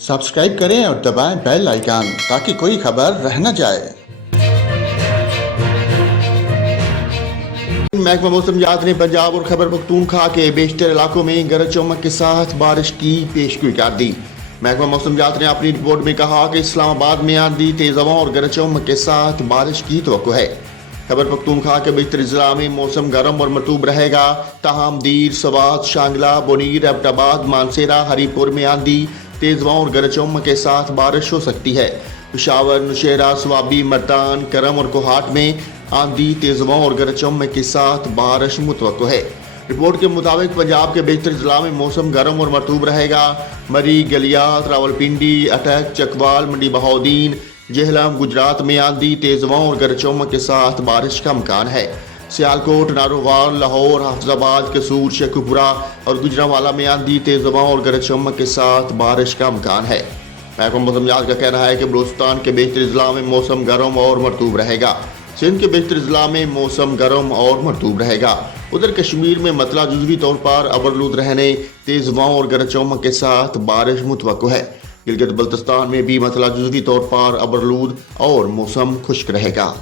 Subscribe करें और दबाएं बेल आइकन ताकि कोई खबर रह न जाए। महकमा मौसमियात ने पंजाब और खैबर पख्तूनख्वा के बेशतर इलाकों में गरज चमक के साथ बारिश की पेशगोई कर दी। महकमा मौसमियात ने अपनी रिपोर्ट में कहा कि इस्लामाबाद में आंधी, तेज हवाओं और गरज चमक के साथ बारिश की तवक्को है। खैबर पख्तूनख्वा के बेशतर जिला में मौसम गर्म और मरतूब रहेगा, ताहम दीर, सवात, शांगला, बोनीर, एबटाबाद, मानसेरा, हरीपुर में आंधी, तेज हवाओं और गरज चमक के साथ बारिश हो सकती है। पेशावर, नौशेरा, स्वाबी, मर्दान, करम और कोहाट में आंधी, तेज हवाओं और गरज चमक के साथ बारिश मुतवक्को है। रिपोर्ट के मुताबिक पंजाब के बेशतर जिला में मौसम गर्म और मरतूब रहेगा। मरी, गलियात, रावलपिंडी, अटक, चकवाल, मंडी बहाउद्दीन, जेहलम, गुजरात में आंधी, तेज हवाओं और गरज चमक के साथ बारिश का इम्कान है। सियालकोट, नारोवाल, लाहौर, हाफिजाबाद, कसूर, शेखुपुरा और गुजरांवाला में आंधी, तेज हवाओं और गरज चमक के साथ बारिश का इम्कान है। महकमा मौसमियात का कहना है कि बलूचिस्तान के बेशतर जिला में मौसम गर्म और मरतूब रहेगा। सिंध के बेशतर जिला में मौसम गर्म और मरतूब रहेगा। उधर कश्मीर में मतला जुज़वी तौर पर अबरलूद रहने, तेज हवाओं और गरज चमक के साथ बारिश मुतवक्को है। गिलगित बल्तिस्तान में भी मतला जुज़वी तौर पर अबरलूद और मौसम खुश्क रहेगा।